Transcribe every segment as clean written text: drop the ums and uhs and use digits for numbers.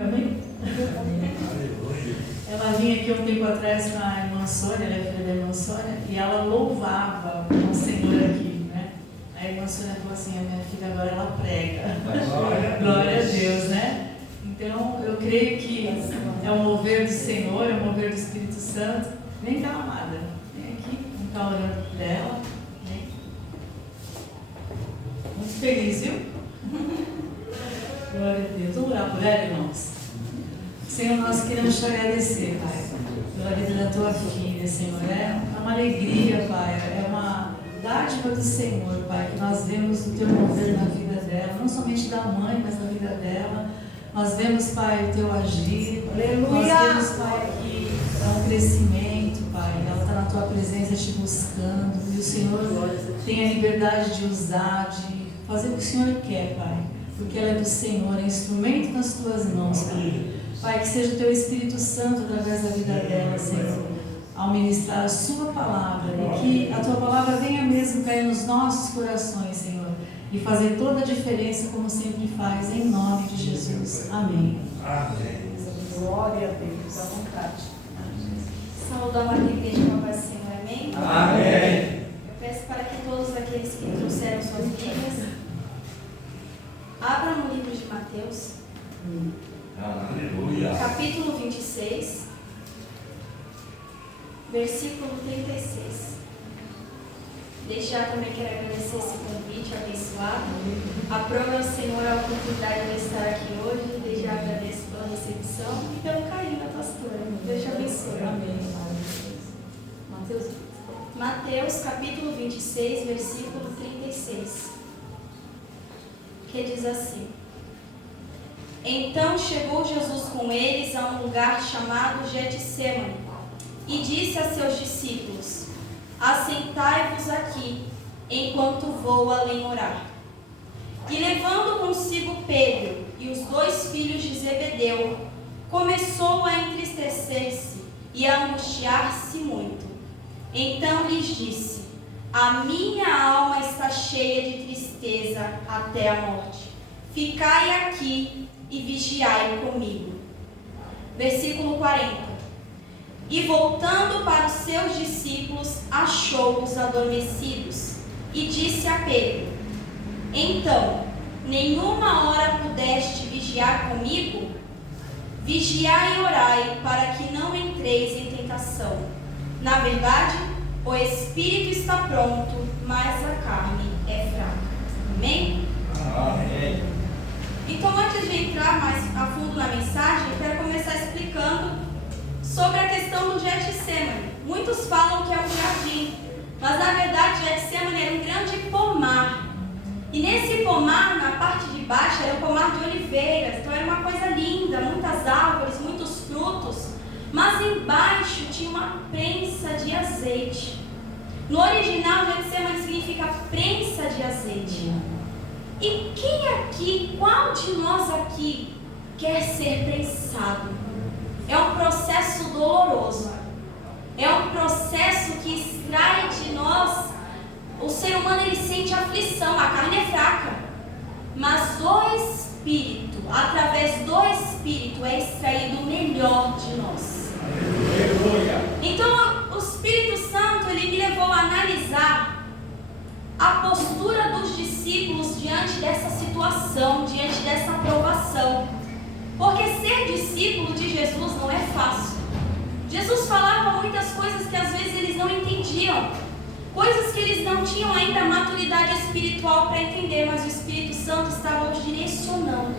Amém? Ela vinha aqui um tempo atrás com a irmã Sônia, ela é filha da irmã Sônia, e ela louvava o Senhor aqui, né? A irmã Sônia falou assim: a minha filha agora ela prega. Glória a Deus, né? Então eu creio que é o mover do Senhor, é o mover do Espírito Santo. Vem cá, amada, vem aqui, vamos estar orando por ela. Vem. Muito feliz, viu? Glória a Deus. Vamos orar por ela, irmãos. Senhor, nós queremos te agradecer, Pai, pela vida da tua filha, Senhor. É uma alegria, Pai, é uma dádiva do Senhor, Pai, que nós vemos o teu mover na vida dela, não somente da mãe, mas na vida dela. Nós vemos, Pai, o teu agir. Aleluia. Nós vemos, Pai, que é um crescimento, Pai. Ela está na tua presença te buscando. E o Senhor tem a liberdade de usar, de fazer o que o Senhor quer, Pai. Porque ela é do Senhor, é instrumento nas tuas mãos, Pai. Pai, que seja o teu Espírito Santo através da vida dela, Senhor, ao ministrar a sua palavra, e que a tua palavra venha mesmo cair nos nossos corações, Senhor, e fazer toda a diferença como sempre faz, em nome de Jesus. Amém. Amém. Glória a Deus, à vontade. Saúdo a amada igreja com a paz do Senhor, amém? Amém. Eu peço para que todos aqueles que trouxeram suas Bíblias abram no livro de Mateus, Aleluia. capítulo 26, versículo 36. Desde já também quero agradecer esse convite abençoado. Aprove ao Senhor a oportunidade de estar aqui hoje. Desde já agradeço pela recepção e pelo carinho da pastora. Deus te abençoe. Amém. Mateus capítulo 26, versículo 36. Que diz assim: Então chegou Jesus com eles a um lugar chamado Getsêmani e disse a seus discípulos: Assentai-vos aqui, enquanto vou além orar. E levando consigo Pedro e os dois filhos de Zebedeu, começou a entristecer-se e a angustiar-se muito. Então lhes disse: A minha alma está cheia de tristeza até a morte. Ficai aqui e vigiai comigo. Versículo 40. E voltando para os seus discípulos, achou-os adormecidos, e disse a Pedro: Então, nenhuma hora pudeste vigiar comigo? Vigiai e orai, para que não entreis em tentação. Na verdade, o espírito está pronto, mas a carne é fraca. Amém? Amém. Então, antes de entrar mais a fundo na mensagem, eu quero começar explicando sobre a questão do Getsêmani. Muitos falam que é um jardim, mas na verdade Getsêmani era um grande pomar. E nesse pomar, na parte de baixo, era um pomar de oliveiras, então era uma coisa linda, muitas árvores, muitos frutos. Mas embaixo tinha uma prensa de azeite. No original, Getsêmani significa prensa de azeite. E quem aqui, qual de nós aqui quer ser prensado? É um processo doloroso. É um processo que extrai de nós. O ser humano, ele sente aflição, a carne é fraca. Mas o Espírito, através do Espírito, é extraído o melhor de nós. Aleluia. Então, o Espírito Santo, ele me levou a analisar a postura dos discípulos diante dessa situação, diante dessa provação. Porque ser discípulo de Jesus não é fácil. Jesus falava muitas coisas que às vezes eles não entendiam, coisas que eles não tinham ainda maturidade espiritual para entender, mas o Espírito Santo estava os direcionando.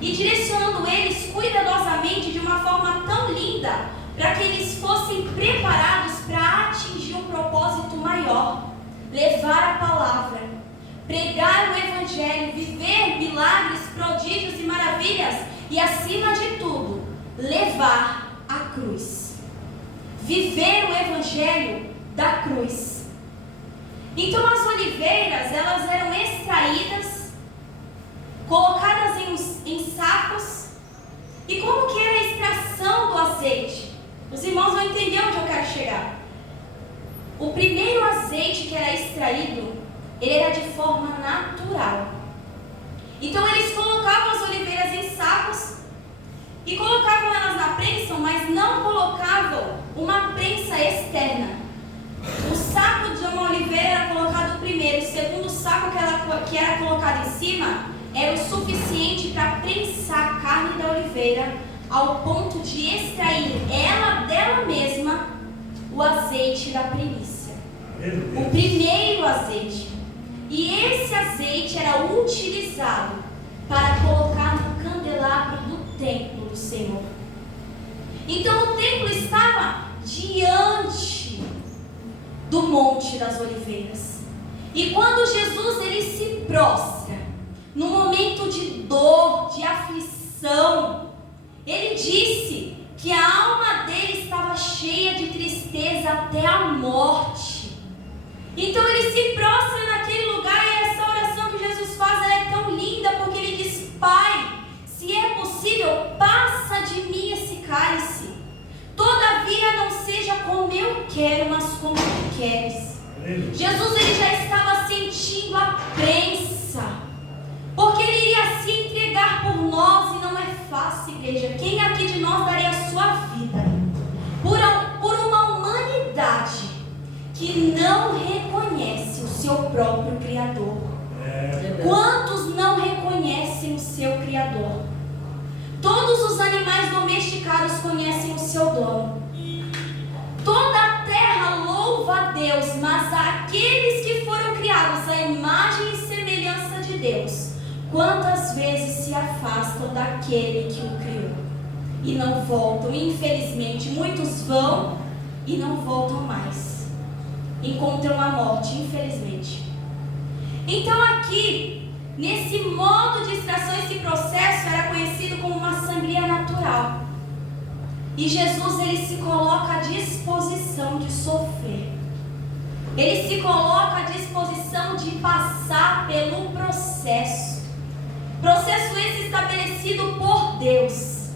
E direcionando eles cuidadosamente de uma forma tão linda, para que eles fossem preparados para atingir um propósito maior: levar a palavra, pregar o Evangelho, viver milagres, prodígios e maravilhas e, acima de tudo, levar a cruz. Viver o Evangelho da cruz. Então as oliveiras, elas eram extraídas, colocadas em sacos. E como que era a extração do azeite? Os irmãos vão entender onde eu quero chegar. O primeiro azeite que era extraído, ele era de forma natural. Então eles colocavam as oliveiras em sacos bênção, mas não colocavam uma prensa externa. O saco de uma oliveira era colocado primeiro, o segundo saco que era colocado em cima era o suficiente para prensar a carne da oliveira ao ponto de extrair ela dela mesma o azeite da primícia, o primeiro azeite. E esse azeite era utilizado para colocar no candelabro do templo do Senhor. Então o templo estava diante do Monte das Oliveiras. E quando Jesus ele se prostra, no momento de dor, de aflição, ele disse que a alma dele estava cheia de tristeza até a morte. Então ele se prostra naquele lugar, e essa oração que Jesus faz, ela é tão linda, porque ele diz: Pai, se é possível, passa de mim esse cálice. Todavia não seja como eu quero, mas como tu queres. Jesus ele já estava sentindo a prensa, porque ele iria se entregar por nós, e não é fácil, igreja. Quem aqui de nós daria a sua vida por uma humanidade que não reconhece o seu próprio Criador? Quantos não reconhecem o seu Criador? Todos os animais domesticados conhecem o seu dono. Toda a terra louva a Deus, mas aqueles que foram criados à imagem e semelhança de Deus, quantas vezes se afastam daquele que o criou e não voltam? Infelizmente, muitos vão e não voltam mais. Encontram a morte, infelizmente. Então aqui, nesse modo de extração, esse processo era conhecido como uma sangria natural. E Jesus ele se coloca à disposição de sofrer. Ele se coloca à disposição de passar pelo processo. Processo esse estabelecido por Deus.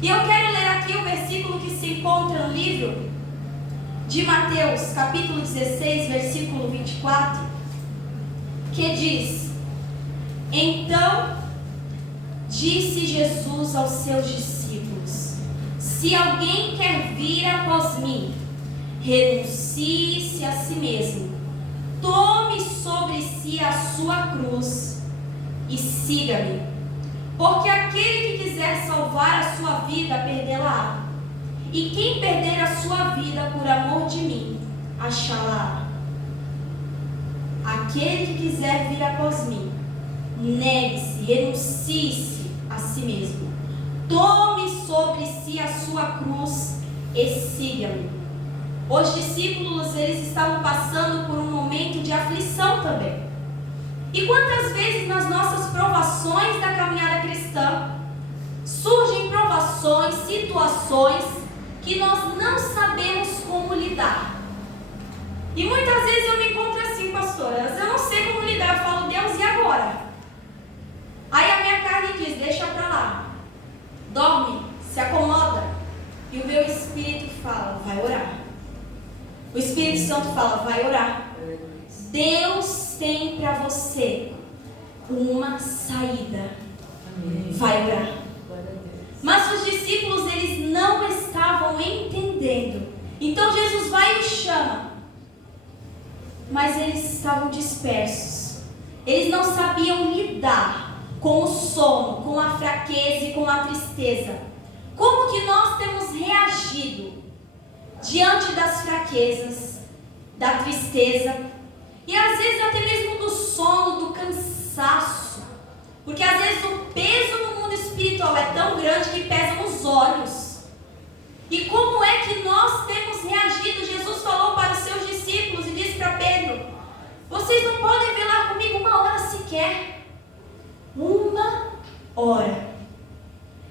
E eu quero ler aqui o versículo que se encontra no livro de Mateus, capítulo 16, versículo 24, que diz: Então disse Jesus aos seus discípulos: Se alguém quer vir após mim, renuncie-se a si mesmo, tome sobre si a sua cruz e siga-me. Porque aquele que quiser salvar a sua vida, perdê-la-á. E quem perder a sua vida por amor de mim, achá-la-á. Aquele que quiser vir após mim, negue-se, renuncie-se a si mesmo, tome sobre si a sua cruz e siga-me. Os discípulos, eles estavam passando por um momento de aflição também. E quantas vezes nas nossas provações da caminhada cristã surgem provações, situações que nós não sabemos como lidar. E muitas vezes eu me encontro assim, pastora, eu não sei como lidar. Eu falo: Deus, e agora? Aí a minha carne diz: deixa pra lá, dorme, se acomoda. E o meu espírito fala: vai orar. O Espírito Santo fala: vai orar. Deus tem para você uma saída. Vai orar. Mas os discípulos, eles não estavam entendendo. Então Jesus vai e os chama, mas eles estavam dispersos. Eles não sabiam lidar com o sono, com a fraqueza e com a tristeza. Como que nós temos reagido diante das fraquezas, da tristeza e às vezes até mesmo do sono, do cansaço? Porque às vezes o peso no mundo espiritual é tão grande que pesa nos olhos. E como é que nós temos reagido? Jesus falou para os seus discípulos e disse para Pedro: vocês não podem velar comigo uma hora sequer. Uma hora.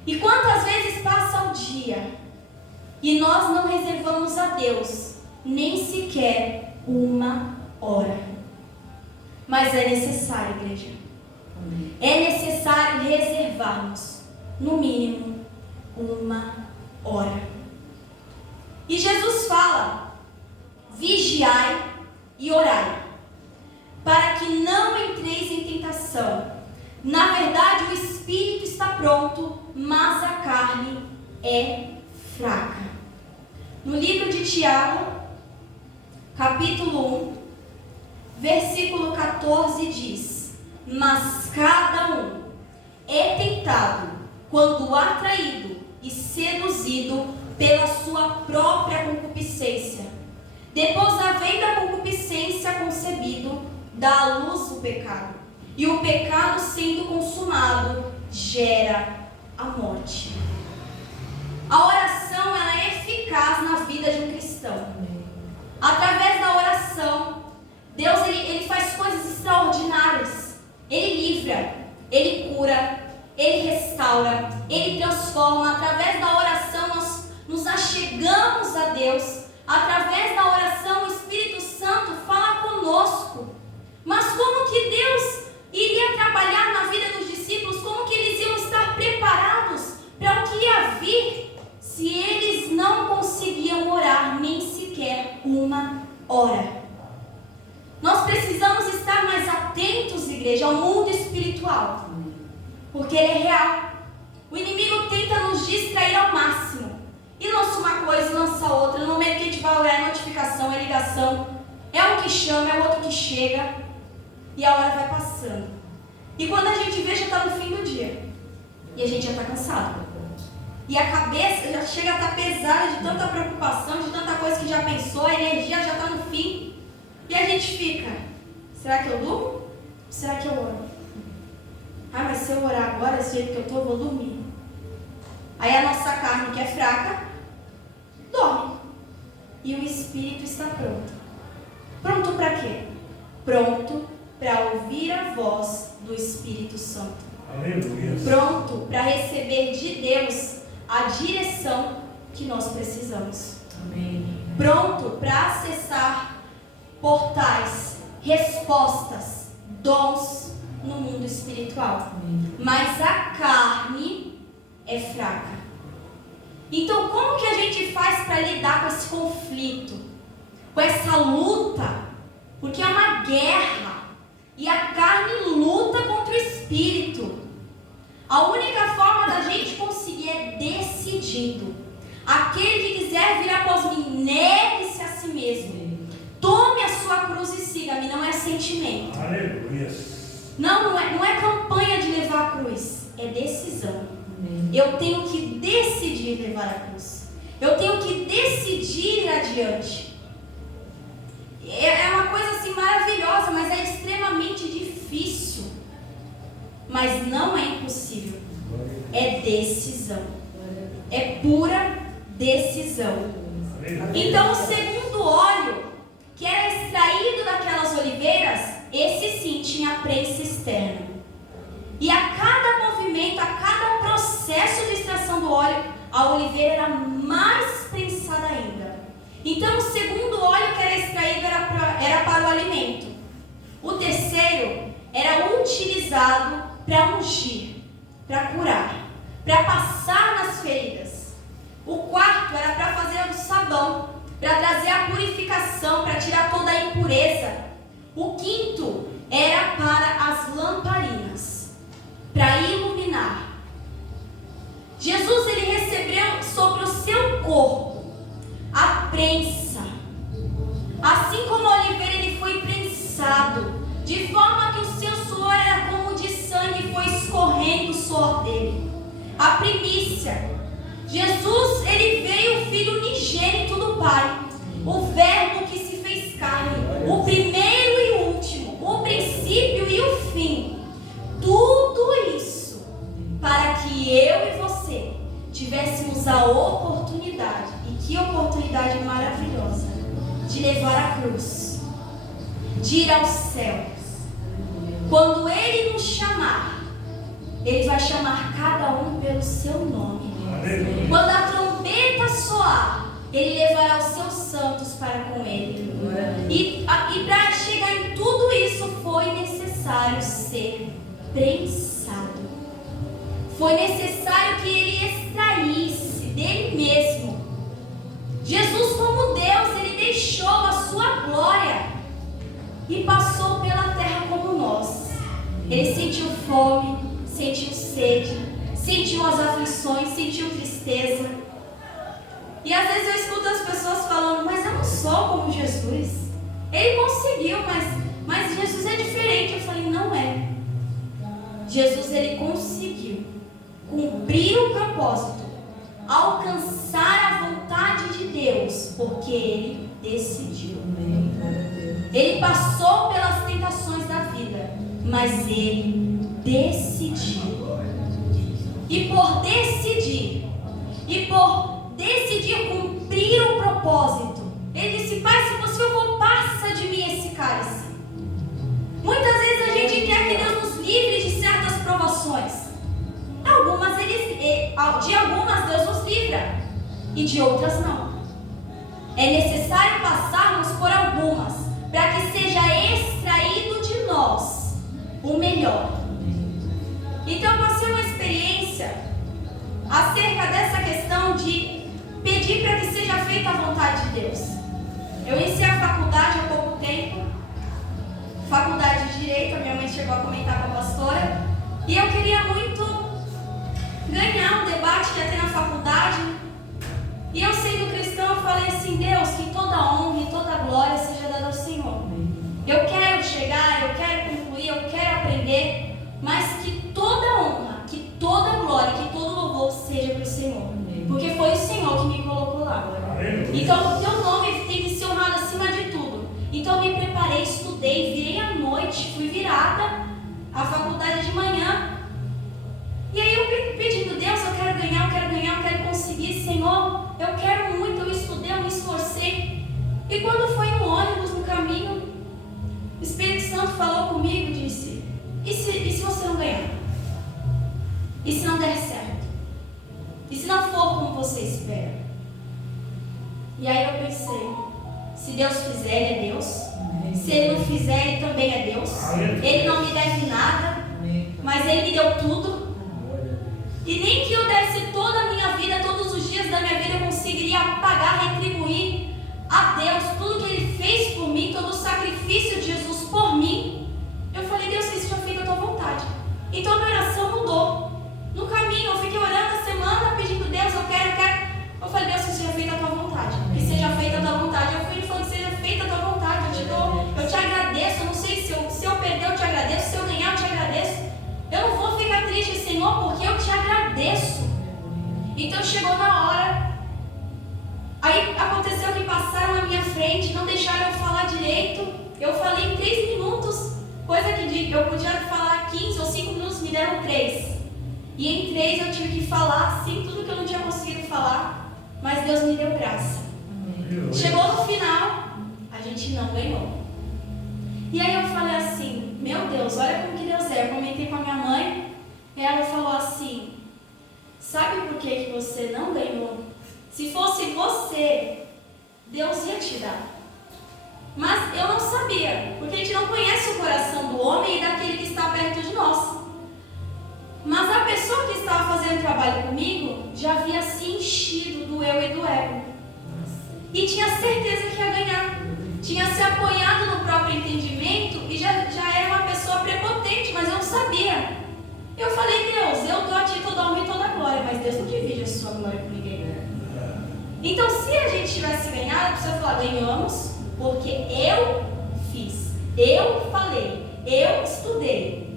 E quantas vezes passa o dia e nós não reservamos a Deus nem sequer uma hora? Mas é necessário, igreja. É necessário reservarmos no mínimo uma hora. E Jesus fala: vigiai e orai, para que não entreis em tentação. Na verdade, o espírito está pronto, mas a carne é fraca. No livro de Tiago, capítulo 1, versículo 14 diz: mas cada um é tentado quando atraído e seduzido pela sua própria concupiscência. Depois, havendo a concupiscência concebido, dá à luz o pecado. E o pecado, sendo consumado, gera a morte. A oração, ela é eficaz na vida de um cristão. Através da oração, Deus ele faz coisas extraordinárias. Ele livra, Ele cura, Ele restaura, Ele transforma. Através da oração nós nos achegamos a Deus. Através da oração o Espírito Santo fala conosco. Mas como que Deus iria trabalhar na vida dos discípulos? Como que eles iam estar preparados para o que ia vir se eles não conseguiam orar nem sequer uma hora? Nós precisamos estar mais atentos, igreja, ao mundo espiritual, porque ele é real. O inimigo tenta nos distrair ao máximo e lança uma coisa e lança outra. No momento que a gente vai orar, é notificação, é ligação, é um que chama, é o outro que chega, e a hora vai passando. E quando a gente vê, já está no fim do dia e a gente já está cansado, e a cabeça já chega a estar pesada de tanta preocupação, de tanta coisa que já pensou, a energia já está no fim. E a gente fica: será que eu durmo? Será que eu oro? Ah, mas se eu orar agora, desse jeito que eu estou, eu vou dormir. Aí a nossa carne, que é fraca, dorme. E o espírito está pronto. Pronto para quê? Pronto para ouvir a voz do Espírito Santo. Aleluia. Pronto para receber de Deus a direção que nós precisamos. Amém. Pronto para acessar portais, respostas, dons no mundo espiritual. Mas a carne é fraca. Então, como que a gente faz para lidar com esse conflito, com essa luta? Porque é uma guerra e a carne luta contra o espírito. A única forma da gente conseguir é decidido. Aquele que quiser vir após mim, negue-se a si mesmo. Tome a sua cruz e siga-me. Não é sentimento. Aleluia. Não é campanha de levar a cruz. É decisão. Eu tenho que decidir levar a cruz. Eu tenho que decidir ir adiante. É uma coisa assim maravilhosa, mas é extremamente difícil. Mas não é impossível. É decisão. É pura decisão. Então, o segundo óleo que era extraído daquelas oliveiras, esse sim tinha prensa externa. E a cada movimento, a cada processo de extração do óleo, a oliveira era mais prensada ainda. Então o segundo óleo que era extraído era para o alimento. O terceiro era utilizado para ungir, para curar, para passar nas feridas. O quarto era para fazer o sabão, para trazer a purificação, para tirar toda a impureza. O quinto era para as lamparinas, para iluminar. Jesus ele recebeu sobre o seu corpo a prensa. Assim como a oliveira ele foi prensado, de forma que o seu suor era como de sangue, foi escorrendo o suor dele. A primícia. Jesus ele veio o Filho unigênito do Pai, o Verbo que se fez carne, o primeiro e o último, o princípio e o fim. Tudo isso para que eu e você tivéssemos a oportunidade, e que oportunidade maravilhosa, de levar a cruz, de ir aos céus. Quando Ele nos chamar, Ele vai chamar cada um pelo seu nome. Quando a trombeta soar, Ele levará os seus santos para com Ele. E para chegar em tudo isso foi necessário ser prensado. Foi necessário que Ele extraísse dele mesmo. Jesus, como Deus, Ele deixou a sua glória e passou pela terra como nós. Ele sentiu fome, sentiu sede, sentiu as aflições, sentiu tristeza. E às vezes eu escuto as pessoas falando, mas eu não sou como Jesus. Ele conseguiu, mas Jesus é diferente. Eu falei, não é. Jesus, ele conseguiu cumprir o propósito, alcançar a vontade de Deus, porque ele decidiu. Ele passou pelas tentações da vida, mas ele decidiu. E por decidir cumprir o propósito, ele disse, Pai, se possível, passa de mim esse cálice. Muitas vezes a gente quer que Deus nos livre de certas provações. De algumas Deus nos livra e de outras não. É necessário passarmos por algumas para que seja extraído de nós o melhor. Então eu passei uma experiência acerca dessa questão de pedir para que seja feita a vontade de Deus. Eu iniciei a faculdade há pouco tempo, faculdade de Direito, a minha mãe chegou a comentar com a pastora, e eu queria muito ganhar um debate que ia ter na faculdade. E eu, sendo cristão, eu falei assim, Deus, que toda honra e toda glória seja dada ao Senhor. Eu quero chegar, eu quero concluir, eu quero aprender, mas que toda honra, que toda glória, que todo louvor seja para o Senhor. Porque foi o Senhor que me colocou lá. Então o teu nome tem que ser honrado acima de tudo. Então eu me preparei, estudei, virei à noite, fui virada à faculdade de manhã. E aí eu pedindo, Deus, eu quero ganhar, eu quero conseguir, Senhor, eu quero muito, eu estudei, eu me esforcei. E quando foi no ônibus, no caminho, o Espírito Santo falou comigo e disse, e se você não ganhar? E se não der certo? E se não for como você espera? E aí eu pensei, se Deus fizer, Ele é Deus. Se Ele não fizer, Ele também é Deus. Ele não me deve nada, mas Ele me deu tudo. E nem que eu desse toda a minha vida, todos os dias da minha vida, eu conseguiria pagar, retribuir a Deus tudo que Ele fez por mim, todo o sacrifício de Jesus por mim. Eu falei, Deus, que seja feita a tua vontade. Então a minha oração mudou. No caminho, eu fiquei orando a semana, pedindo, Deus, eu quero. Eu falei, Deus, que seja feita a tua vontade. Que seja feita a tua vontade. Eu fui e falei, que seja feita a tua vontade. Eu te agradeço. Eu não sei se eu perder, eu te agradeço. Se eu ganhar, eu te agradeço. Eu não vou ficar triste, Senhor, porque eu te agradeço. Então chegou na hora. Aí aconteceu que passaram na minha frente, não deixaram eu falar direito. Eu falei em 3 minutos, coisa que eu podia falar 15 ou 5 minutos, me deram 3. E em 3 eu tive que falar assim, tudo que eu não tinha conseguido falar, mas Deus me deu graça. Chegou no final, a gente não ganhou. E aí eu falei assim, meu Deus, olha como que Deus é. Eu comentei com a minha mãe, e ela falou assim, sabe por que você não ganhou? Se fosse você, Deus ia te dar. Mas eu não sabia, porque a gente não conhece o coração do homem e daquele que está perto de nós. Mas a pessoa que estava fazendo trabalho comigo já havia se enchido do eu e do ego. E tinha certeza que ia ganhar. Tinha se apoiado no próprio entendimento e já era uma pessoa prepotente, mas eu não sabia. Eu falei, Deus, eu dou a ti toda a honra e toda a glória, mas Deus não divide a sua glória com ninguém. Então, se a gente tivesse ganhado, a pessoa falar, ganhamos, porque eu fiz, eu falei, eu estudei.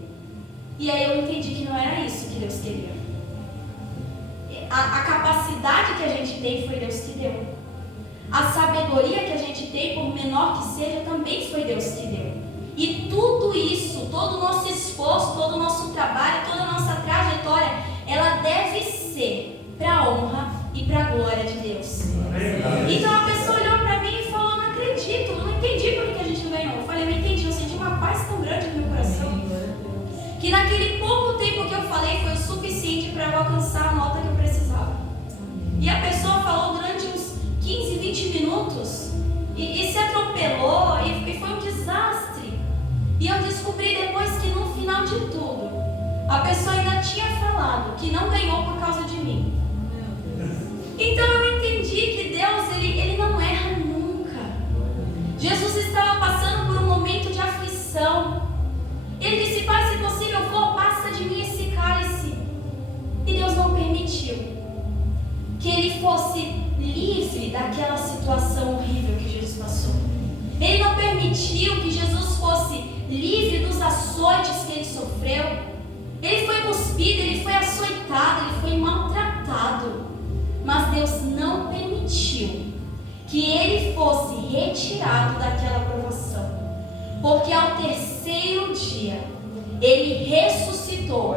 E aí eu entendi que não era isso que Deus queria. A capacidade que a gente tem foi Deus que deu. A sabedoria que a gente tem, por menor que seja, também foi Deus que deu. E tudo isso, todo o nosso esforço, todo o nosso trabalho, toda a nossa trajetória, ela deve ser para a honra e para a glória de Deus. Então a pessoa olhou para mim e falou, não acredito, não entendi por que a gente não ganhou. Eu falei, eu entendi, eu senti uma paz tão grande no meu coração, que naquele pouco tempo que eu falei foi o suficiente para eu alcançar a nota que eu precisava. E a pessoa falou durante uns 15, 20 minutos e se atropelou e foi um desastre. E eu descobri depois que no final de tudo a pessoa ainda tinha falado que não ganhou por causa de mim. Então eu entendi que Deus, ele não erra nunca. Jesus estava passando por um momento de aflição. Ele disse, Pai, se possível for, passa de mim esse cálice. E Deus ele fosse livre daquela situação horrível que Jesus passou. Ele não permitiu que Jesus fosse livre dos açoites que ele sofreu. Ele foi cuspido, ele foi açoitado, ele foi maltratado. Mas Deus não permitiu que ele fosse retirado daquela provação. Porque ao terceiro dia, ele ressuscitou,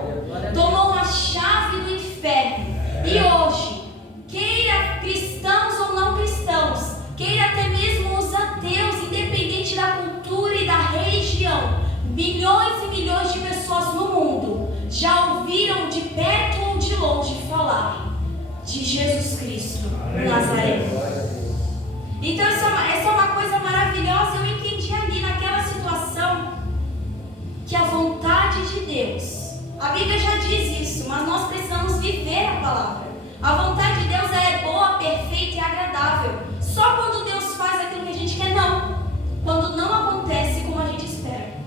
tomou a chave do inferno. E hoje, queira cristãos ou não cristãos, queira até mesmo os ateus, independente da cultura e da religião, milhões e milhões de pessoas no mundo já ouviram de perto ou de longe falar de Jesus Cristo Nazareno. Então essa é uma coisa maravilhosa. Eu entendi ali naquela situação que a vontade de Deus, a Bíblia já diz isso, mas nós precisamos viver a palavra. A vontade de Deus é boa, perfeita e agradável. Só quando Deus faz aquilo que a gente quer, não. Quando não acontece como a gente espera.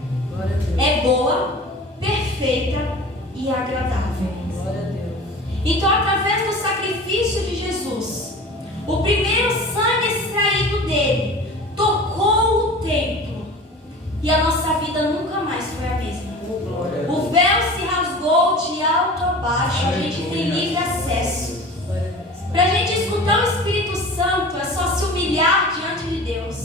É boa, perfeita e agradável. Então, através do sacrifício de Jesus, o primeiro sangue extraído dele tocou o templo e a nossa vida nunca mais foi a mesma. O véu se rasgou de alto a baixo, a gente tem livre acesso. Para a gente escutar o Espírito Santo é só se humilhar diante de Deus.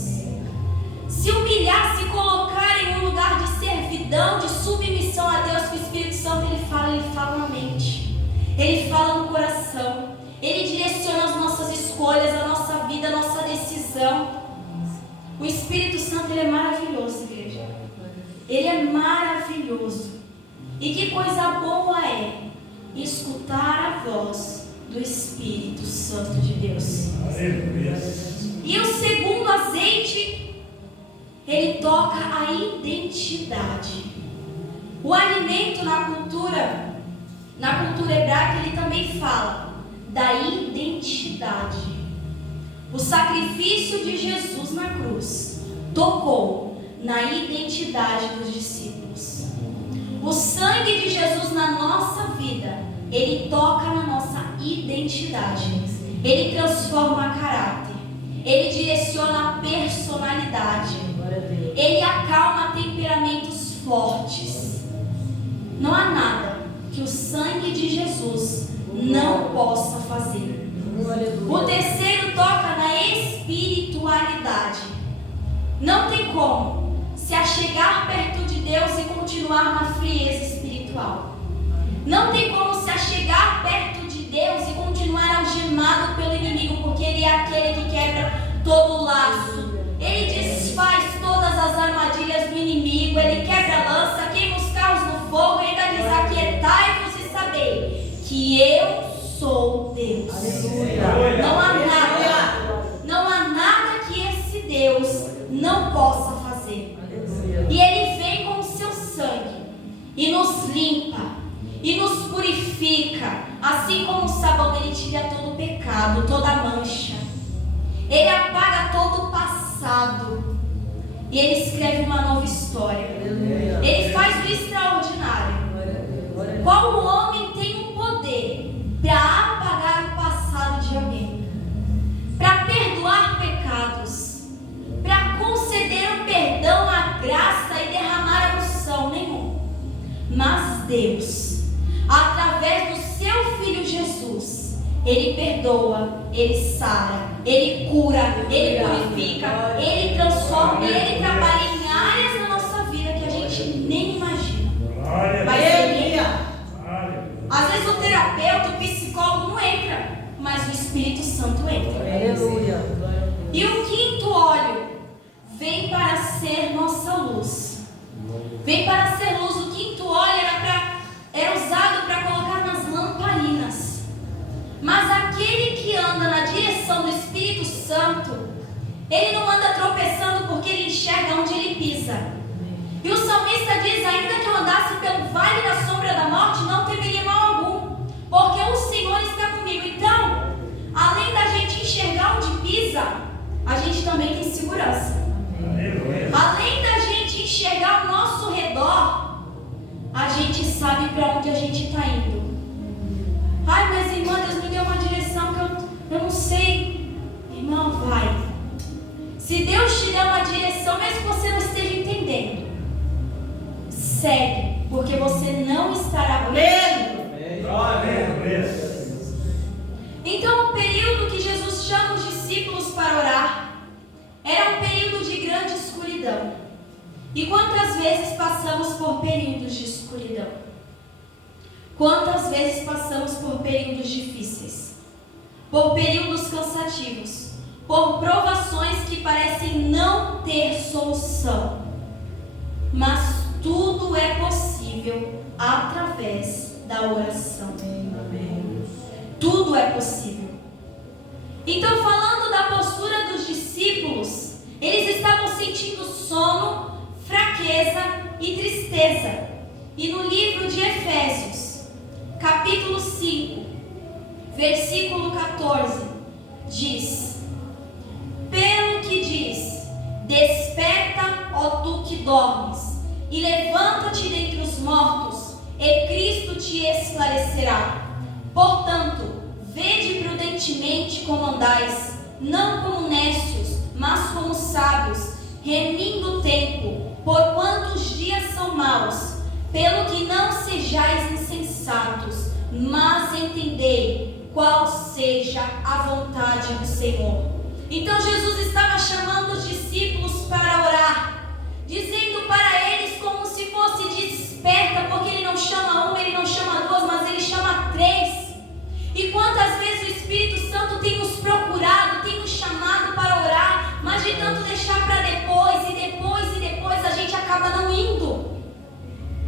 Se humilhar, se colocar em um lugar de servidão, de submissão a Deus, que o Espírito Santo ele fala na mente, ele fala no coração, ele direciona as nossas escolhas, a nossa vida, a nossa decisão. O Espírito Santo ele é maravilhoso, igreja. Ele é maravilhoso. E que coisa boa é escutar a voz do Espírito Santo de Deus. E o segundo azeite, ele toca a identidade. O alimento na cultura hebraica, ele também fala da identidade. O sacrifício de Jesus na cruz tocou na identidade dos discípulos. O sangue de Jesus na nossa vida, ele toca na nossa identidade. Ele transforma caráter. Ele direciona a personalidade. Ele acalma temperamentos fortes. Não há nada que o sangue de Jesus não possa fazer. O terceiro toca na espiritualidade. Não tem como se achegar perto de Deus e continuar na frieza espiritual. Não tem como se achegar perto de Deus e continuar algemado pelo inimigo, porque Ele é aquele que quebra todo o laço. Ele desfaz todas as armadilhas do inimigo. Ele quebra a lança, queima os carros no fogo e ainda diz: aquietai-vos e sabei que eu sou Deus. Não há nada que esse Deus não possa fazer. E Ele vem com o seu sangue e nos limpa e nos purifica, assim como o sabão. Ele tira todo o pecado, toda a mancha. Ele apaga todo o passado e Ele escreve uma nova história. Ele faz o extraordinário. Qual homem tem o poder para apagar o passado de alguém, para perdoar pecados, para conceder o perdão, a graça e derramar a unção? Nenhum. Mas Deus, através do seu Filho Jesus, Ele perdoa, Ele sara, Ele cura, Ele purifica, Ele transforma, Ele trabalha em áreas da nossa vida que a gente nem imagina. Às vezes o terapeuta, o psicólogo não entra, mas o Espírito Santo entra. Aleluia. E o quinto óleo vem para ser nossa luz. Vem para ser luz. O quinto óleo era usado para colocar nas lamparinas. Mas aquele que anda na direção do Espírito Santo, ele não anda tropeçando porque ele enxerga onde ele pisa. E o salmista diz: ainda que eu andasse pelo vale da sombra da morte, não temeria mal algum, porque o Senhor está comigo. Então, além da gente enxergar onde pisa, a gente também tem segurança. Além da gente enxergar o nosso redor, a gente sabe para onde a gente está indo. Ai, mas irmã, Deus me deu uma direção que Se Deus te der uma direção, mesmo que você não esteja entendendo, segue, porque você não estará perdido. Então, o período que Jesus chama os discípulos para orar era um período de grande escuridão. E quantas vezes passamos por períodos de escuridão? Quantas vezes passamos por períodos difíceis? Por períodos cansativos? Por provações que parecem não ter solução? Mas tudo é possível através da oração. Tudo é possível. Então, falando da postura dos discípulos, eles estavam sentindo sono, fraqueza e tristeza. E no livro de Efésios, capítulo 5, versículo 14, diz: pelo que diz, desperta, ó tu que dormes, e levanta-te dentre os mortos, e Cristo te esclarecerá. Portanto, vede prudentemente como andais, não como necios, mas como sábios, remindo o tempo, porquanto os dias são maus. Pelo que não sejais insensatos, mas entendei qual seja a vontade do Senhor. Então Jesus estava chamando os discípulos para orar, dizendo para eles como se fosse desperta, porque Ele não chama uma, Ele não chama duas, mas Ele chama três. E quantas vezes o Espírito Santo tem nos procurado, tem nos chamado para orar, mas de tanto deixar para depois, e depois, a gente acaba não indo.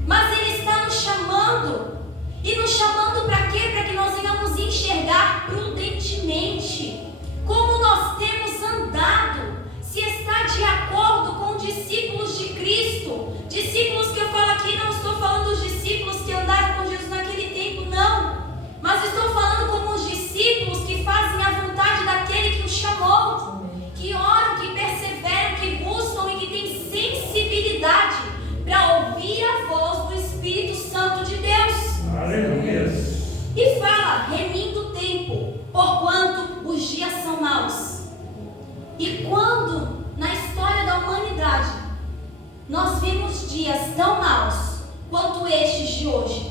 Mas Ele está nos chamando. E nos chamando para quê? Para que nós venhamos enxergar prudentemente como nós temos andado, se está de acordo com discípulos de Cristo. Discípulos que eu falo aqui, não estou falando dos discípulos que andaram com Jesus naquele tempo, não. Mas estou falando como os discípulos que fazem a vontade daquele que os chamou, que oram, que perseveram, que buscam e que têm sensibilidade para ouvir a voz do Espírito Santo de Deus. Aleluia. E fala, remindo o tempo, porquanto os dias são maus. E quando na história da humanidade nós vimos dias tão maus quanto estes de hoje,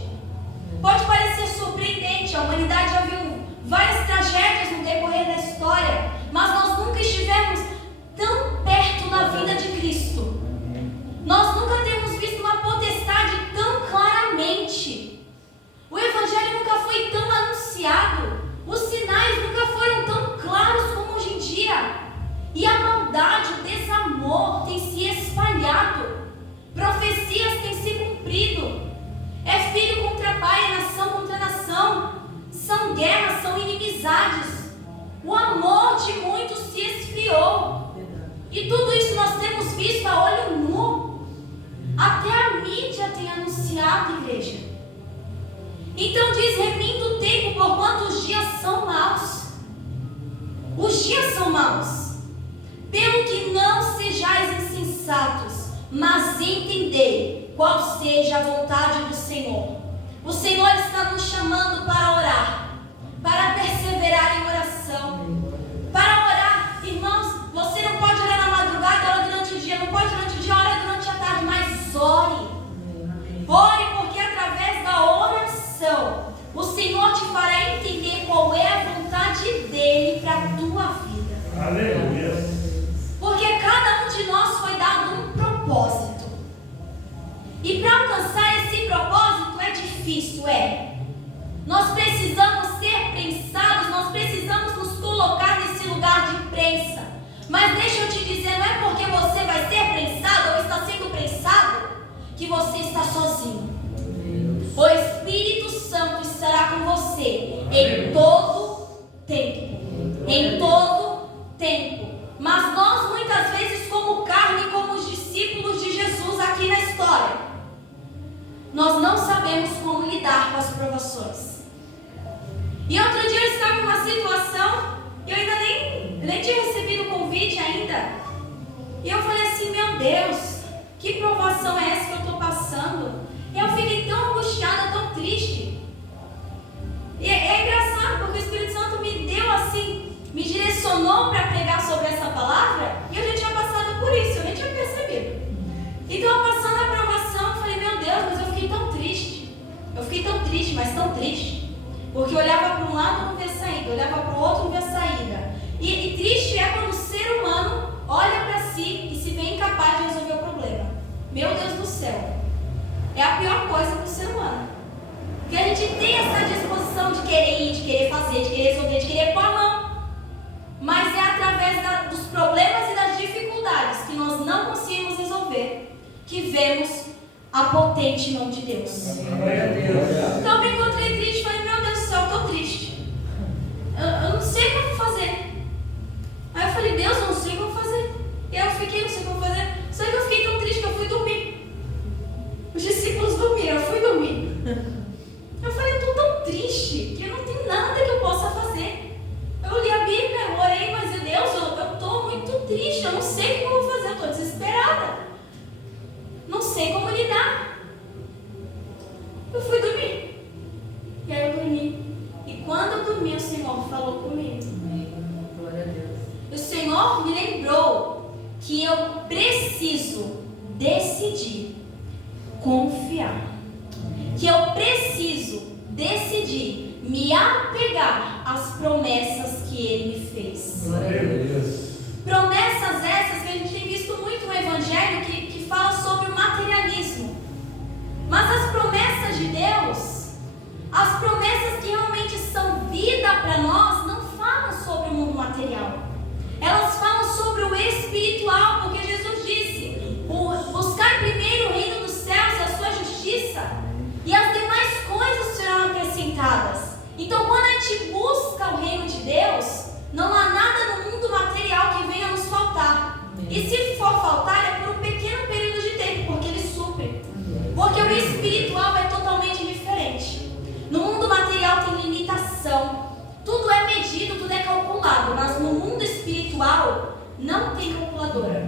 pode parecer surpreendente, a humanidade já viu várias tragédias no decorrer da história, mas nós nunca estivemos tão perto da vinda de Cristo. Nós nunca temos visto uma potestade tão claramente. O Evangelho nunca foi tão anunciado. Os sinais nunca foram tão claros como hoje em dia. E a maldade, o desamor tem se espalhado. Profecias têm se cumprido. É filho contra pai, é nação contra nação. São guerras, são inimizades. O amor de muitos se esfriou. E tudo isso nós temos visto a olho nu. Até a mídia tem anunciado, igreja. Então diz, remindo o tempo, porquanto os dias são maus. Os dias são maus. Pelo que não sejais insensatos, mas entendei qual seja a vontade do Senhor. O Senhor está nos chamando para orar, para perseverar em oração, para orar. Irmãos, você não pode orar na madrugada, ora durante o dia, não pode durante o dia, ora durante a tarde, mas ore. Ore, porque através da oração o Senhor te fará entender qual é a vontade dEle para a tua vida. Aleluia. Porque cada um de nós foi dado um propósito. E para alcançar esse propósito é difícil, é. Nós precisamos ser prensados, nós precisamos nos colocar nesse lugar de prensa. Mas deixa eu te dizer, não é porque você vai ser prensado ou está sendo prensado que você está sozinho. O Espírito Santo estará com você em todo tempo. Em todo tempo. Mas nós muitas vezes, como carne, como os discípulos de Jesus aqui na história, nós não sabemos como lidar com as provações. E outro dia eu estava em uma situação, e eu ainda nem tinha recebido o convite ainda. E eu falei assim, meu Deus, que provação é essa que eu estou passando? E eu fiquei tão angustiada, tão triste. E é engraçado, porque o Espírito Santo me deu assim, me direcionou para pregar sobre essa palavra, e eu já tinha um lado, não via saída. Olhava para o outro, não via saída. E triste é quando o ser humano olha para si e se vê incapaz de resolver o problema. Meu Deus do céu. É a pior coisa para o ser humano. Porque a gente tem essa disposição de querer ir, de querer fazer, de querer resolver, de querer pôr a mão. Mas é através dos problemas e das dificuldades que nós não conseguimos resolver que vemos a potente mão de Deus. Então eu me encontrei triste e falei, meu Deus do céu, eu estou triste. Eu não sei o que eu vou fazer. Aí eu falei, Deus, eu não sei o que eu vou fazer. E aí eu fiquei, não sei o que eu vou fazer. Só que eu fiquei tão triste que eu fui dormir. Os discípulos dormiram, eu fui dormir. Eu falei, eu estou tão triste que eu não tenho nada que eu possa fazer. Eu li a Bíblia, eu orei, mas Deus, eu estou muito triste, eu não sei o que eu vou fazer, eu estou desesperada. Não sei como lidar. Eu fui dormir. E aí eu dormi. E quando eu dormi, o Senhor falou comigo. Glória a Deus. O Senhor me lembrou que eu preciso decidir confiar. Que eu preciso decidir me apegar às promessas que Ele me fez. Glória a Deus. Promessas essas que a gente tem visto muito no Evangelho que fala sobre o materialismo. Mas as promessas de Deus, as promessas que realmente são vida para nós, não falam sobre o mundo material. Elas falam sobre o espiritual, porque Jesus disse: buscar primeiro o reino dos céus e a sua justiça, e as demais coisas serão acrescentadas. Então, quando a gente busca o reino de Deus, não há nada no mundo material que venha nos faltar. E se for faltar, é por um pequeno período de tempo, porque Ele supre. Porque o espiritual é totalmente diferente. No mundo material tem limitação. Tudo é medido, tudo é calculado. Mas no mundo espiritual, não tem calculadora.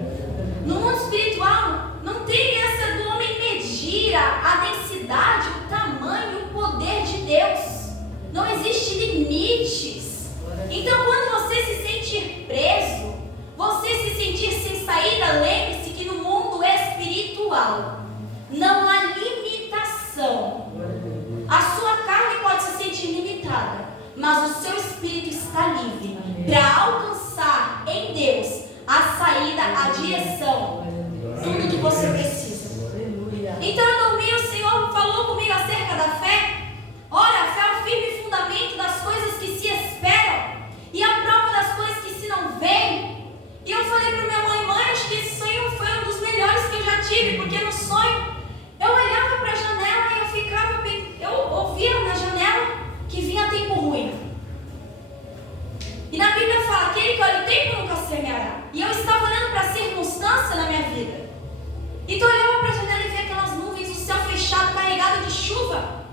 No mundo espiritual, não tem essa do homem medir a densidade, o tamanho, o poder de Deus. Não existe limites. Então, quando você se sentir preso, você se sentir sem saída, lembre-se que no mundo espiritual não há limitação. A sua carne pode se sentir limitada, mas o seu espírito está livre para alcançar em Deus a saída, a direção, tudo que você precisa. Então eu dormi, o Senhor falou comigo acerca da fé. Ora, a fé é o firme fundamento das coisas que se esperam e a prova das coisas que se não veem. E eu falei para minha mãe, acho que esse sonho foi um dos melhores que eu já tive, porque no sonho eu olhava para a janela e eu ouvia na janela que vinha tempo ruim. E na Bíblia fala, aquele que olha o tempo nunca semeará. E eu estava olhando para a circunstância na minha vida. Então eu olhava para a janela e via aquelas nuvens, o céu fechado, carregado de chuva.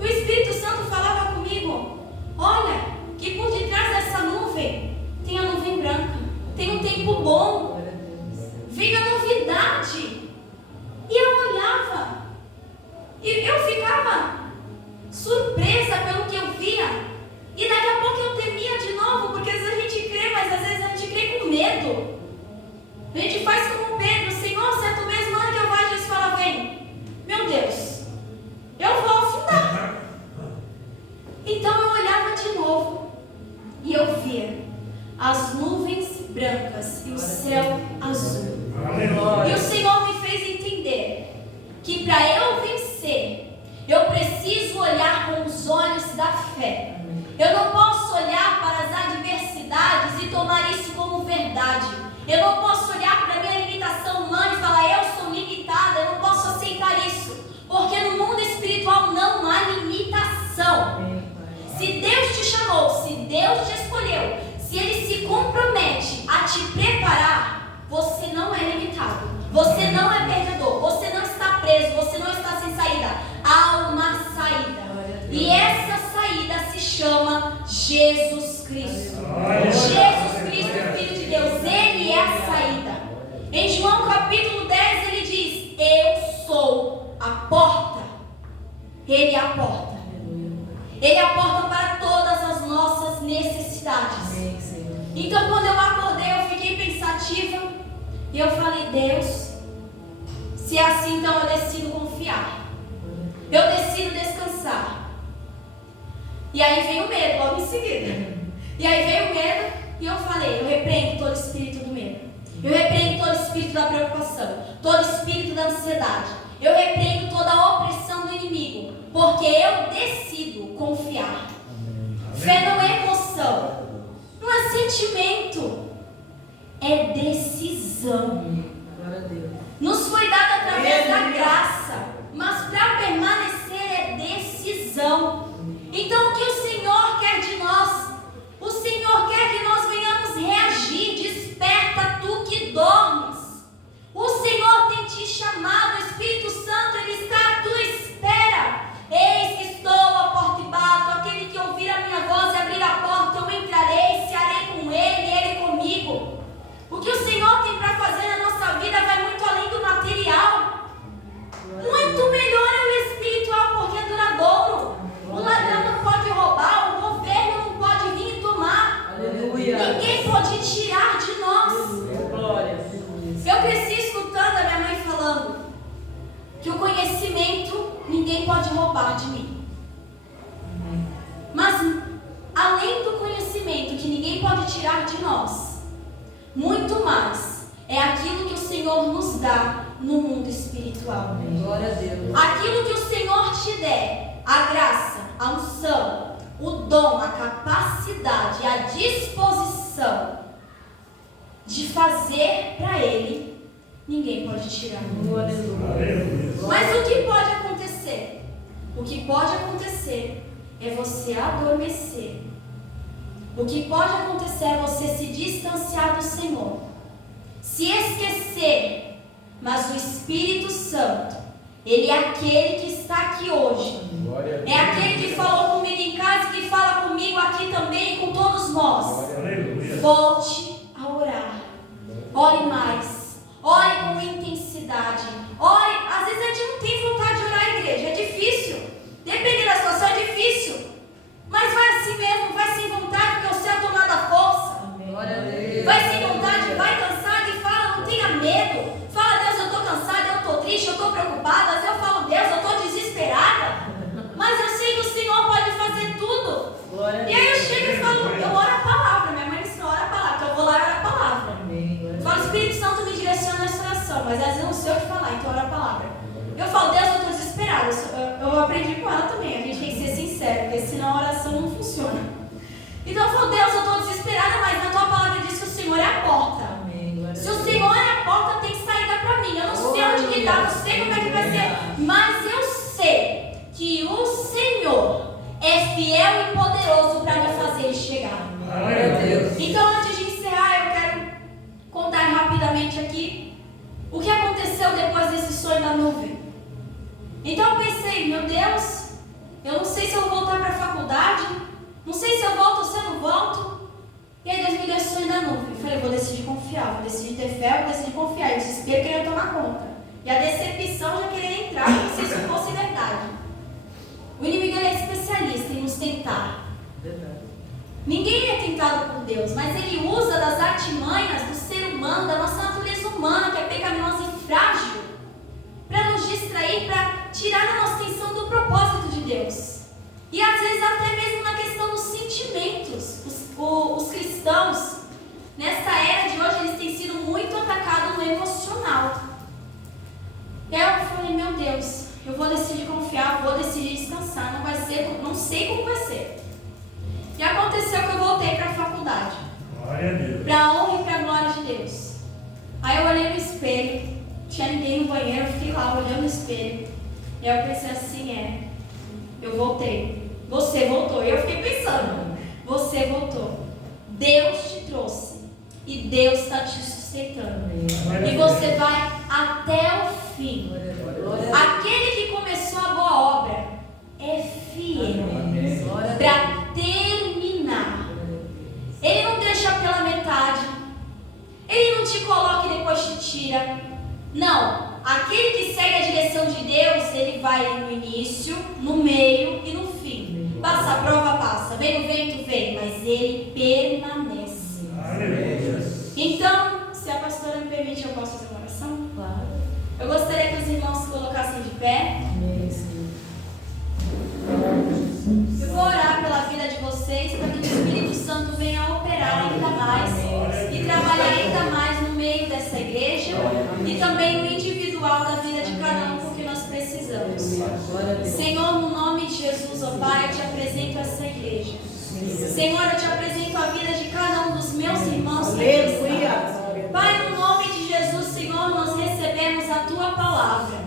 O Espírito Santo falava comigo, olha, que por detrás dessa nuvem tem a nuvem branca, tem um tempo bom, vem a novidade. E eu olhava, e eu ficava surpresa pelo que eu via, e daqui a pouco eu temia de novo, porque às vezes a gente crê, mas às vezes a gente crê com medo. A gente faz como Pedro, Senhor, se é tu mesmo, manda que eu vá. Jesus fala, vem. Meu Deus, eu vou afundar. Então eu olhava de novo e eu via as nuvens brancas e o céu azul. E o Senhor me fez entender que para eu vencer, eu preciso olhar com os olhos da fé. Eu não posso olhar para as adversidades e tomar isso como verdade. Eu não posso olhar para a minha limitação humana e falar, eu sou limitada, eu não posso aceitar isso. Porque no mundo espiritual não há limitação. Se Deus te chamou, se Deus te escolheu, se Ele se compromete a te preparar, você não é limitado. Você não é perdedor. Você não está preso. Você não está sem saída. Há uma saída. E essa saída se chama Jesus Cristo. Jesus Cristo, Filho de Deus. Ele é a saída. Em João capítulo 10 ele diz, eu sou a porta. Ele é a porta. Ele é a porta para todas as nossas necessidades. Então quando eu acordei eu fiquei pensativa. E eu falei, Deus, se é assim então eu decido confiar. Eu decido descansar. E aí veio o medo, logo em seguida. E aí veio o medo e eu falei, eu repreendo todo espírito do medo. Eu repreendo todo espírito da preocupação, todo espírito da ansiedade. Eu repreendo toda a opressão do inimigo, porque eu decido confiar. Fé não é emoção, não é sentimento, é decisão. Nos foi dado através da graça, mas para permanecer é decisão. Então o que o Senhor quer de nós? O Senhor quer que nós venhamos reagir. Desperta tu que dormes. O Senhor tem te chamado, o Espírito Santo, Ele está à tua espera. Eis que estou à porta e bato. Aquele que ouvir a minha voz e abrir a porta, eu entrarei, cearei com Ele e Ele comigo. O que o Senhor tem para fazer na nossa vida vai muito além do material. Muito melhor é o espiritual, porque é duradouro. O ladrão não pode roubar, o governo não pode vir e tomar. Aleluia. Ninguém pode tirar de nós. Glória. Eu cresci escutando a minha mãe falando que o conhecimento ninguém pode roubar de mim. Mas além do conhecimento que ninguém pode tirar de nós, muito mais é aquilo que o Senhor nos dá no mundo espiritual. Glória a Deus. Aquilo que o Senhor te der, a graça, a unção, o dom, a capacidade, a disposição de fazer para Ele, ninguém pode tirar. Glória a Deus. Mas o que pode acontecer? O que pode acontecer é você adormecer. O que pode acontecer é você se distanciar do Senhor, se esquecer. Mas o Espírito Santo, Ele é aquele que está aqui hoje. É aquele que falou comigo em casa e que fala comigo aqui também e com todos nós. Volte a orar. Ore mais. Ore com intensidade. Ore. Às vezes a gente não tem vontade de orar, igreja. É difícil. Dependendo da situação, é difícil. Mas vai assim mesmo. Vai sem vontade, porque o céu tomar da força. Vai sem vontade, vai cansado e fala, não tenha medo. Fala, Deus, eu estou cansada, eu estou triste, eu estou preocupada. Às vezes eu falo, Deus, eu estou desesperada. Mas eu sei que o Senhor pode fazer tudo. E aí eu chego e falo, eu oro a palavra. Minha mãe me ensinou a orar a palavra, então eu vou lá e oro a palavra. Eu falo, Espírito Santo me direciona nessa oração, mas às vezes eu não sei o que falar, então eu oro a palavra. Eu falo, Deus, eu estou desesperada. Eu aprendi com ela também, a gente tem que ser sincero, porque senão a oração não funciona. Então eu falo, Deus, eu estou desesperada, mas na tua palavra diz que o Senhor é a porta. Se o Senhor é a porta, tem saída para mim. Eu não sei onde que está, não sei como é que vai ser, mas eu sei que o Senhor é fiel e poderoso para me fazer chegar. Então, antes de encerrar, eu quero contar rapidamente aqui o que aconteceu depois desse sonho da nuvem. Então eu pensei, meu Deus, eu não sei se eu vou voltar para a faculdade, não sei se eu volto ou se eu não volto. E aí Deus me deu esse sonho da nuvem. Eu falei, vou decidir confiar, vou decidir ter fé, vou decidir confiar. E o desespero queria tomar conta. E a decepção já queria entrar, como se isso fosse verdade. O inimigo é especialista em nos tentar. Ninguém é tentado por Deus, mas ele usa das artimanhas do ser humano, da nossa natureza humana, que é pecaminosa e frágil, para nos distrair, para tirar a nossa atenção do propósito de Deus. E às vezes até mesmo na questão dos sentimentos. Os cristãos, nessa era de hoje, eles têm sido muito atacados no emocional. E aí eu falei, meu Deus, eu vou decidir confiar, vou decidir descansar, não vai ser, não sei como vai ser. E aconteceu que eu voltei para a faculdade, para a honra e para a glória de Deus. Aí eu olhei no espelho, não tinha ninguém no banheiro, eu fiquei lá olhando no espelho. E aí eu pensei assim, eu voltei. Você voltou. E eu fiquei pensando, você voltou. Deus te trouxe. E Deus está te sustentando. E você vai até o fim. Aquele que começou a boa obra é fiel para terminar. Ele não deixa pela metade. Ele não te coloca e depois te tira. Não. Aquele que segue a direção de Deus, ele vai no início, no meio e no fim. Passa a prova, passa. Vem o vento, vem. Mas ele permanece. Então, se a pastora me permite, eu posso fazer uma oração? Claro. Eu gostaria que os irmãos se colocassem de pé. Amém, Senhor. Eu vou orar pela vida de vocês para que o Espírito Santo venha operar ainda mais e trabalhar ainda mais no meio dessa igreja e também no individual da vida de cada um, porque nós precisamos. Senhor, no nome de Jesus, ó Pai, eu te apresento essa igreja. Senhor, eu te apresento a vida de cada um dos meus irmãos. Pai, no nome de Jesus, Senhor, nós recebemos a Tua palavra.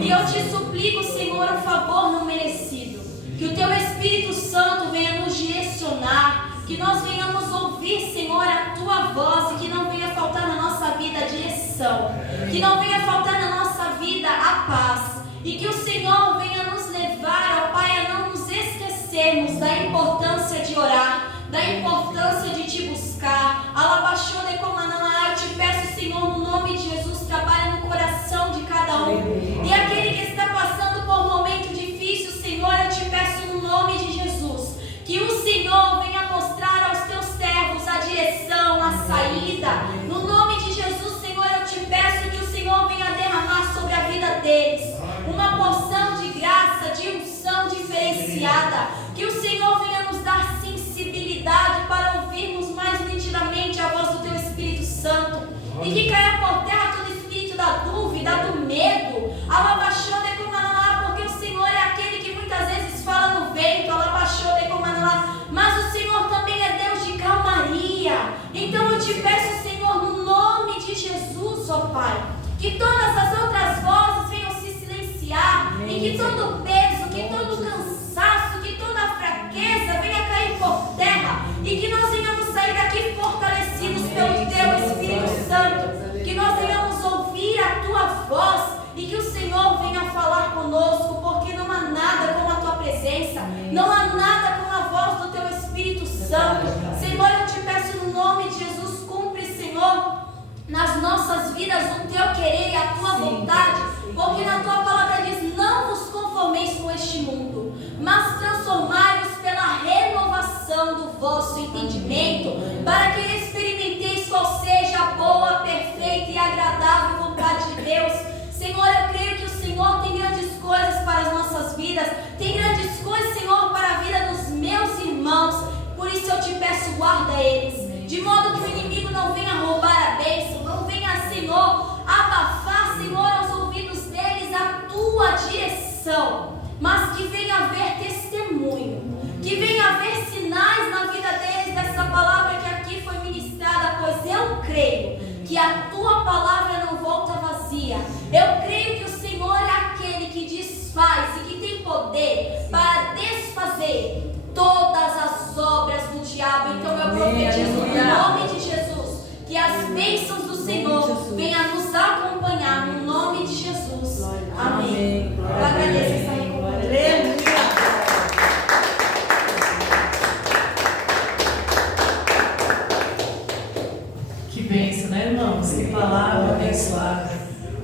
E eu te suplico, Senhor, um favor não merecido. Que o Teu Espírito Santo venha nos direcionar. Que nós venhamos ouvir, Senhor, a Tua voz. E que não venha faltar na nossa vida a direção. Que não venha faltar na nossa vida a paz. E que o Senhor venha nos levar, ó Pai, a não nos esquecermos da importância de orar, da importância de te buscar. Alabaxou de Comananá, eu te peço, Senhor, no nome de Jesus, trabalha no coração de cada um. E aquele que está passando por um momento difícil, Senhor, eu te peço no nome de Jesus, que o Senhor venha mostrar aos teus servos a direção, a saída. No nome de Jesus, Senhor, eu te peço que o Senhor venha derramar sobre a vida deles uma porção de graça, de unção diferenciada. Que o Senhor venha nos dar sensibilidade para ouvirmos mais nitidamente a voz do Teu Espírito Santo. E que caia por terra todo espírito da dúvida, do medo. Alabaxou de Comananá, porque o Senhor é aquele que muitas vezes fala no vento. Alabaxou de Comananá, mas o Senhor também é Deus de calmaria. Então eu te peço, Senhor, no nome de Jesus, ó Pai, que todas as outras vozes venham se silenciar. E que todo peso, que todo cansaço, que toda fraqueza venha cair por terra. E que nós venhamos sair daqui fortalecidos pelo Teu Espírito Santo. Que nós venhamos ouvir a Tua voz. E que o Senhor venha falar conosco. Porque não há nada como a Tua presença. Não há nada como a voz do Teu Espírito Santo. Senhor, eu te peço no nome de Jesus, cumpre, Senhor, nas nossas vidas o Teu querer e a Tua vontade. Porque na Tua palavra diz: não vos conformeis com este mundo, mas transformai-vos pela renovação do vosso entendimento, para que experimenteis qual seja a boa, perfeita e agradável vontade de Deus. Senhor, eu creio que o Senhor tem grandes coisas para as nossas vidas, tem grandes coisas, Senhor, para a vida dos meus irmãos. Por isso eu te peço, guarda eles, de modo que o inimigo não venha roubar a bênção, não venha, Senhor, abafar, Senhor, aos ouvidos deles a Tua direção, mas que venha haver testemunho, que venha haver sinais na vida deles dessa palavra que aqui foi ministrada, pois eu creio que a Tua palavra não volta vazia. Eu creio que o Senhor é aquele que desfaz e que tem poder para desfazer todas as obras do diabo. Então eu profetizo no nome de Jesus que as bênçãos do Senhor venham nos acompanhar no nome de Jesus. Amém. Eu agradeço essa recompensa. Que bênção, né, irmãos? Que palavra abençoada.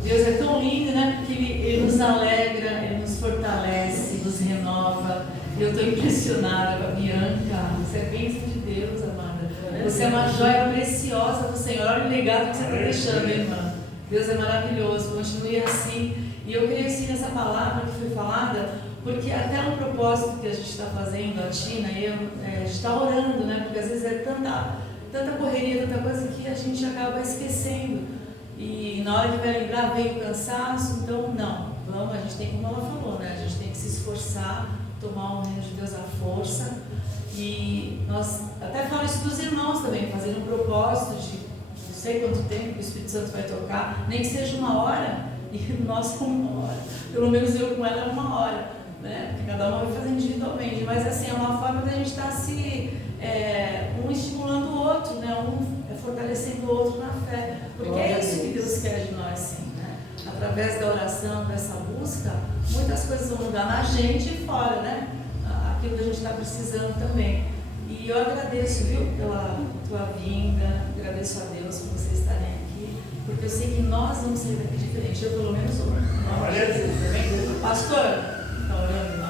Deus é tão lindo, né? Porque Ele nos alegra, Ele nos fortalece, nos renova. Eu estou impressionada com a Bianca. Você é bênção de Deus, amada. Você é uma joia preciosa do Senhor. Olha o legado que você está deixando, irmã. Deus é maravilhoso. Continue assim. E eu creio sim nessa palavra que foi falada, porque até um propósito que a gente está fazendo, a Tina e eu, a gente está orando, né? Porque às vezes é tanta correria, tanta coisa que a gente acaba esquecendo. E na hora que vai lembrar, vem o cansaço. Então, não. Vamos, a gente tem, como ela falou, né? A gente tem que se esforçar, tomar o reino de Deus à força. E nós até falamos isso dos irmãos também, fazendo um propósito de não sei quanto tempo o Espírito Santo vai tocar, nem que seja 1 hora, e nós 1 hora. Pelo menos eu com ela 1 hora, né? Porque cada uma vai fazer individualmente, mas assim, é uma forma da gente estar um estimulando o outro, né? Um fortalecendo o outro na fé, porque é isso que Deus quer de nós, sim, né? Através da oração, dessa busca, muitas coisas vão mudar na gente e fora, né? Aquilo que a gente está precisando também. E eu agradeço, viu, pela tua vinda, agradeço a Deus por vocês estarem aqui, porque eu sei que nós vamos sair daqui diferente, eu pelo menos vou. Pastor, está orando?